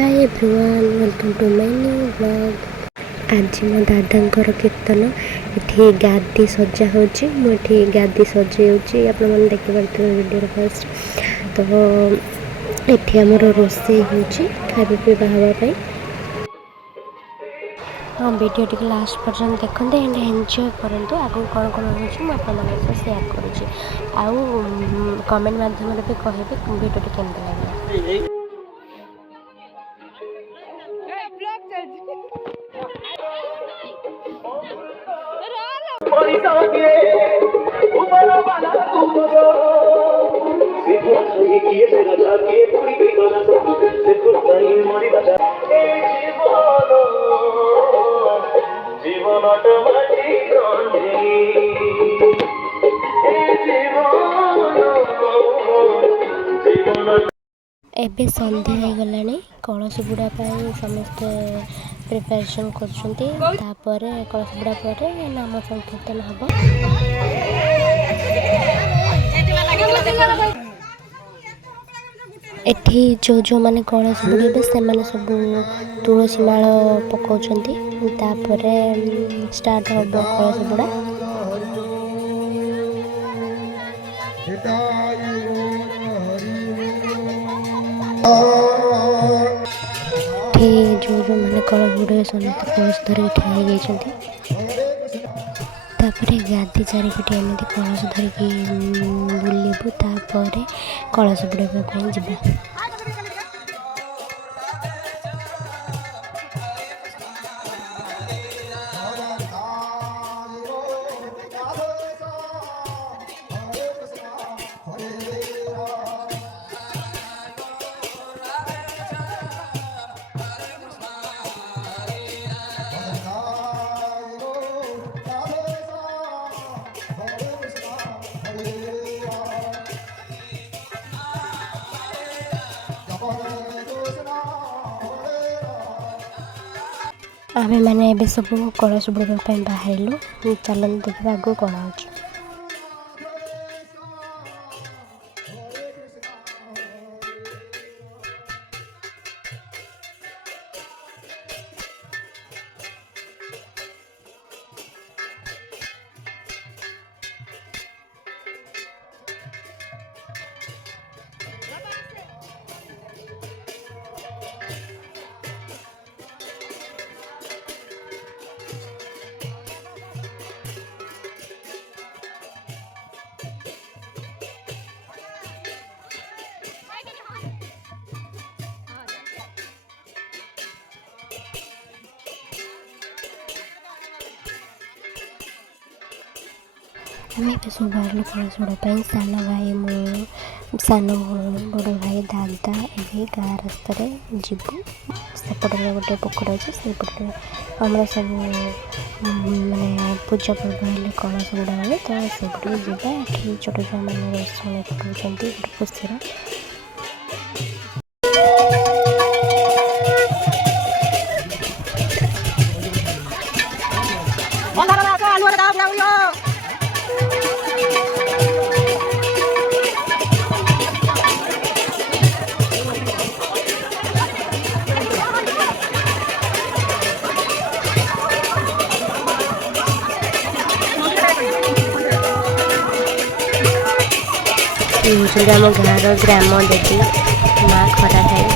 Hi everyone, welcome to my new blog. आज मो दादा कीर्तन ये गादी सजा होची मुझे गादी सजाऊँगी आप देखिए वीडियो फर्स्ट। तो ये आमर रोसे खावा पीवा हाँपाई। हाँ वीडियो टी लास्ट पर्यंत देखते एंड एंजॉय करूँ। आगे कौन कौन हो सेयार करुँच कमेंट माध्यम भी कहे वीडियो टी केमती लगे। एबे संध्या हो गलानी कलश बुड़ा समस्ते प्रिपरेशन कर कलश बुड़ा पर नाम संकीर्तन हम। एठी जो जो माने कलश बुड़े से माने सब तुलसी माल पकाउछंती तापर स्टार्ट हम कलश बुड़ा। जो जो मैंने कलश बुड़े समस्त कलश धर ठिया जाइछंती। तापर गादी चारिपटे एमती कलश धरिकी बुलबू तापर कलश बुड़ाई जा। आमे मैंने सब कलश बुड़ाई बाहर चलन देखा आगू कौन हो। आम सब बाहर कलश बुड़ाई सान भाई मो सान बड़ भाई दादा ए गाँ रास्त जीवु सेपटे गोटे पोखर अच्छे से आम सब माने पूजा पर्व हेल्ले कलश बुड़ा हुए तो सेपटे जावा। ये छोट छुआ मैंने रसुण पकाउं गोटे खुशी। आम गाँव ग्राम देवी माँ खरा है।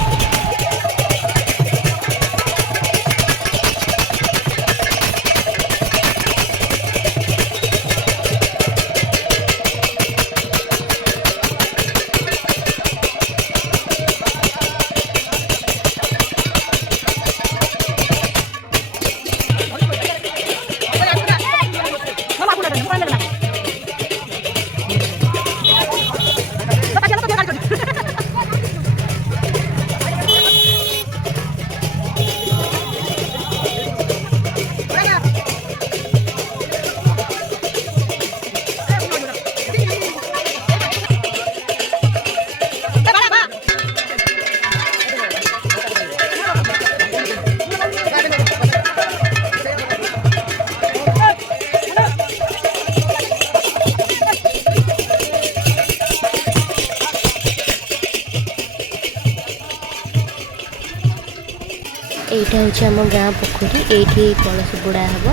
এইটা হচ্ছে ଆମ ଗାଁ ପୋଖରୀ, ଏଇଠି କଳସ ବୁଡ଼ା ହେବ।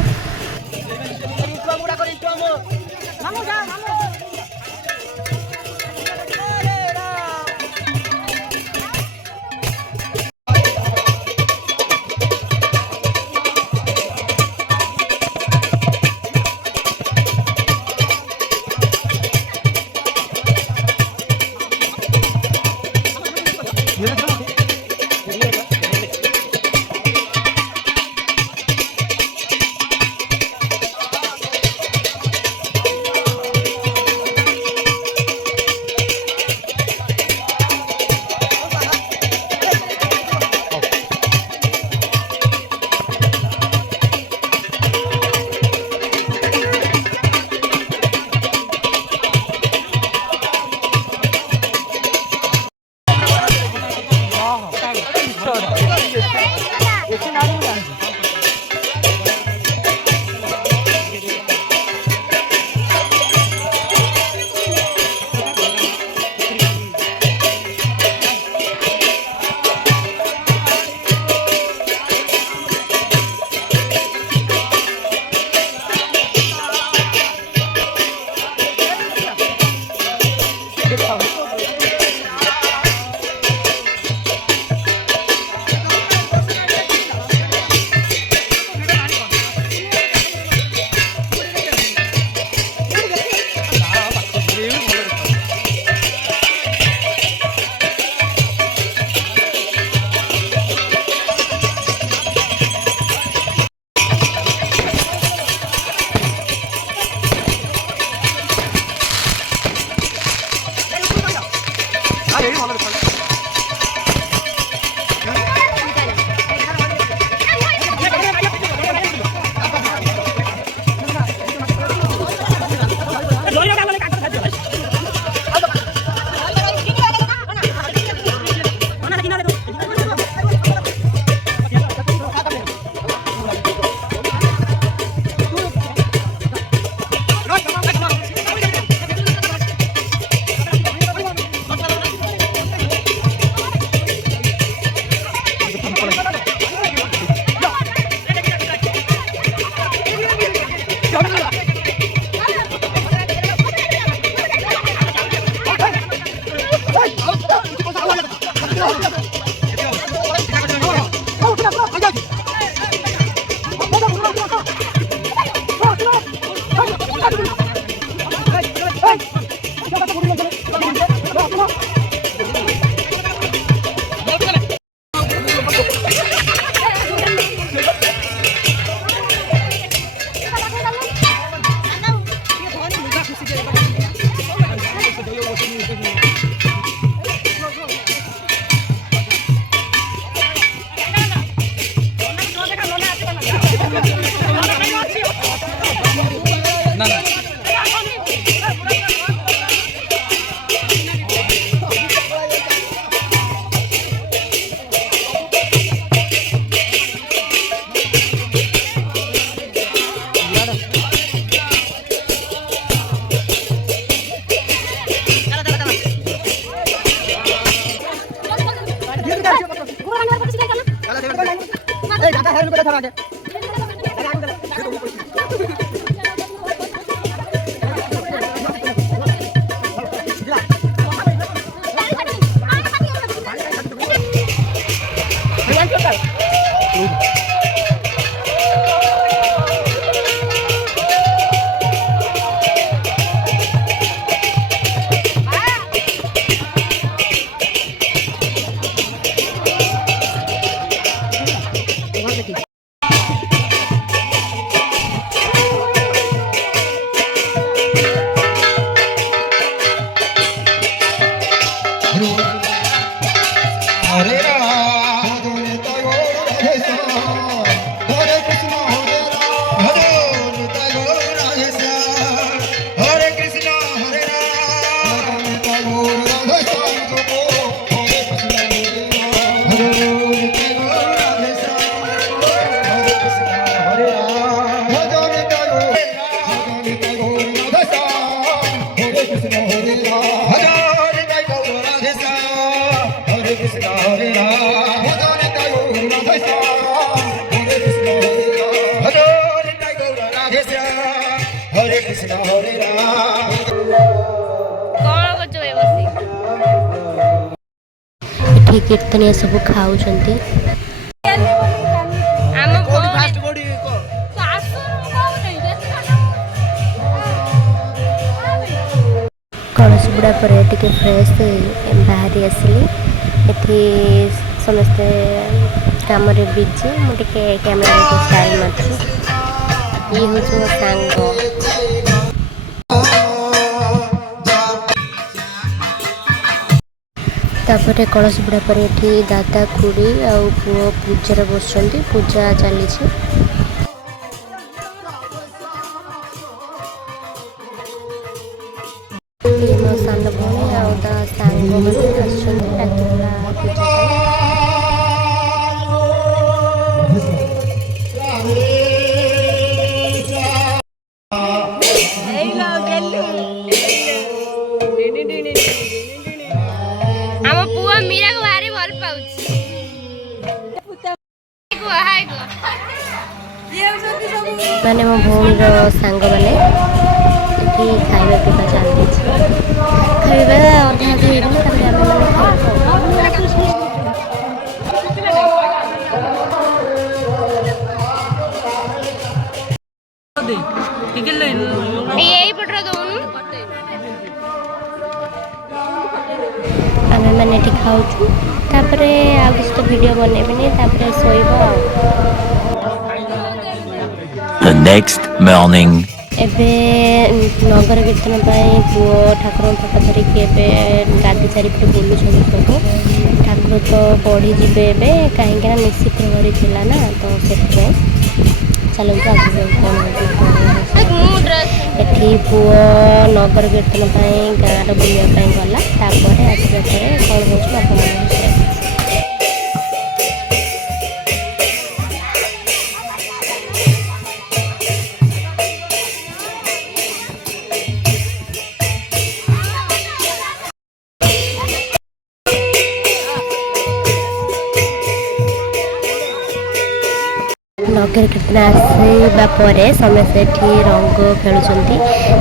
Hare Rama, Hare Rama, ଏଠି କୀର୍ତ୍ତନିଆ ସବୁ ଖାଉଛନ୍ତି। କଳସ ବୁଡ଼ା ପରେ ଟିକେ ଫ୍ରେଶ୍ ବାହାରି ଆସିଲି। ଏଠି ସମସ୍ତେ କାମରେ ବିଜି, ମୁଁ ଟିକେ କ୍ୟାମେରାକୁ ଷ୍ଟାଇଲ୍ ମାରୁଛି। ଇଏ ହେଉଛି ମୋ ସାଙ୍ଗ। ତାପରେ କଳସ ବୁଡ଼ା ପରେ ଏଠି ଦାଦା ଖୁଡ଼ି ଆଉ ପୁଅ ପୂଜାରେ ବସୁଛନ୍ତି, ପୂଜା ଚାଲିଛି। ମୋ ସାନ ଭଉଣୀ ଆଉ ତା ସାଙ୍ଗମାନେ ଆସୁଛନ୍ତି ଡାକିଲା ପୂଜା ପାଇଁ। ଆମ ପୁଅ ମୀରାକୁ ଭାରି ଭଲ ପାଉଛି। ମାନେ ମୋ ଭଉଣୀର ସାଙ୍ଗମାନେ ଏଠି ଖାଇବା ପିଇବା ଚାଲିଛି। ଖାଇବା ଅଧା ଅଧା ହେଇଗଲା, ତାପରେ ଆମେ ମାନେ ଆମେ ମାନେ ଏଠି ଖାଉଛୁ। ତାପରେ ଆଉ କିଛି ତ ଭିଡ଼ିଓ ବନେଇବିନି, ତାପରେ ଶୋଇବ ଆଉ। The next morning. ଏବେ ନଗର କୀର୍ତ୍ତନ ପାଇଁ ପୁଅ ଠାକୁରଙ୍କ ଫଟୋ ଧରିକି ଏବେ ଗାଦି ଚାରିପଟେ ବୁଲୁଛନ୍ତି ସବୁ। ଠାକୁର ତ ବଢ଼ିଯିବେ ଏବେ, କାହିଁକିନା ନିଶି ପ୍ରହରୀ ଥିଲା ନା, ତ ସେଥିପାଇଁ। ଚାଲନ୍ତୁ ଆଗକୁ କ'ଣ ଏଠି ପୁଅ ନଗର କୀର୍ତ୍ତନ ପାଇଁ ଗାଁର ବୁଲିବା ପାଇଁ ଗଲା। ତାପରେ ଆସିବା ପରେ କ'ଣ ହେଉଛି ଆପଣମାନଙ୍କୁ ସେୟାର। ନଗର କୀର୍ତ୍ତନ ଆସିବା ପରେ ସମସ୍ତେ ଏଠି ରଙ୍ଗ ଖେଳୁଛନ୍ତି।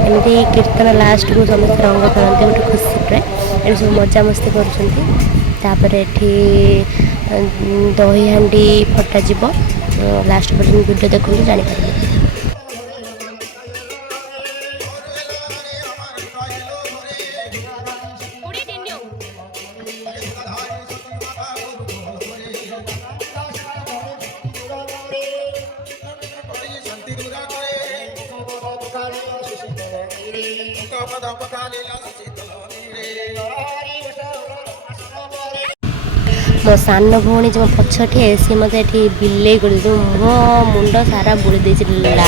ଏମିତି କୀର୍ତ୍ତନ ଲାଷ୍ଟକୁ ସମସ୍ତେ ରଙ୍ଗ ଖେଳନ୍ତି ଗୋଟେ ଖୁସିରେ। ଏଠି ସବୁ ମଜାମସ୍ତି କରୁଛନ୍ତି। ତାପରେ ଏଠି ଦହି ହାଣ୍ଡି ଫଟାଯିବ। ଲାଷ୍ଟ ପର୍ଯ୍ୟନ୍ତ ଭିଡ଼ିଓ ଦେଖନ୍ତୁ, ଜାଣିପାରିବେ। ମୋ ସାନ ଭଉଣୀ ଯେଉଁ ପଛ ଠିଏ, ସିଏ ମୋତେ ଏଠି ବିଲେଇ ଗୋଳି ମୁହଁ ମୁଣ୍ଡ ସାରା ବୁଳି ଦେଇଛି ଲାଲ।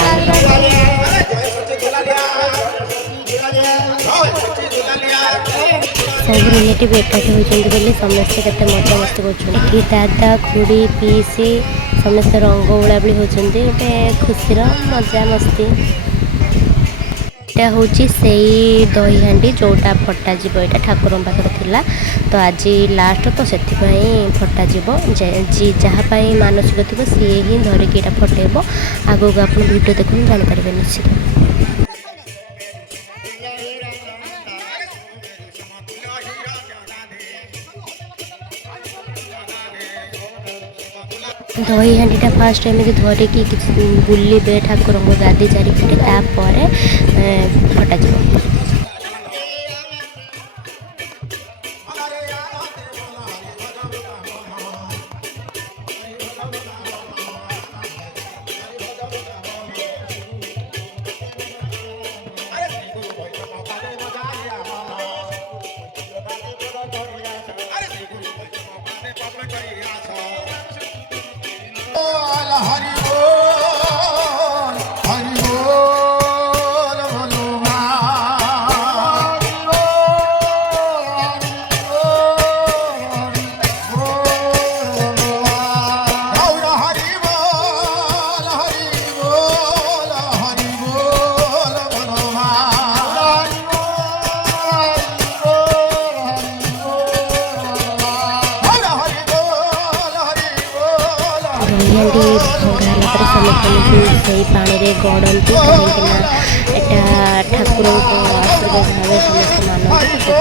ସବୁ ରିଲେଟିଭ୍ ଏକାଠି ହେଉଛନ୍ତି ବୋଲି ସମସ୍ତେ କେତେ ମଜାମସ୍ତି କରୁଛନ୍ତି। ଏଠି ଦାଦା ଖୁଡ଼ି ପିଇସି ସମସ୍ତେ ରଙ୍ଗ ବୋଳାବୋଳି ହେଉଛନ୍ତି, ଗୋଟେ ଖୁସିର ମଜାମସ୍ତି। ଏଇଟା ହେଉଛି ସେଇ ଦହି ହାଣ୍ଡି ଯେଉଁଟା ଫଟାଯିବ। ଏଇଟା ଠାକୁରଙ୍କ ପାଖରେ ଥିଲା, ତ ଆଜି ଲାଷ୍ଟ, ତ ସେଥିପାଇଁ ଫଟାଯିବ। ଯାହା ପାଇଁ ମାନସିକ ଥିବ ସିଏ ହିଁ ଧରିକି ଏଇଟା ଫଟେଇବ। ଆଗକୁ ଆପଣ ଭିଡ଼ିଓ ଦେଖନ୍ତୁ, ଜାଣିପାରିବେ ନିଶ୍ଚିତ। ଦହି ହାଣ୍ଡିଟା ଫାଷ୍ଟ ଏମିତି ଧରିକି କିଛି ବୁଲିବେ ଠାକୁରଙ୍କ ଗାଦି ଚାରିପଟେ, ତାପରେ ଫଟାଯିବ। तापर समस्त मिसी पानी रे गड़ती कहीं एटा ठाकुर आशीर्वाद भाव समस्त मानते।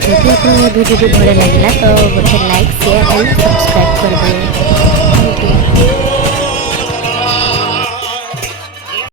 जदि आपको भिडियो भल लगा तो गोटे लाइक शेयर एंड सब्सक्राइब कर दें।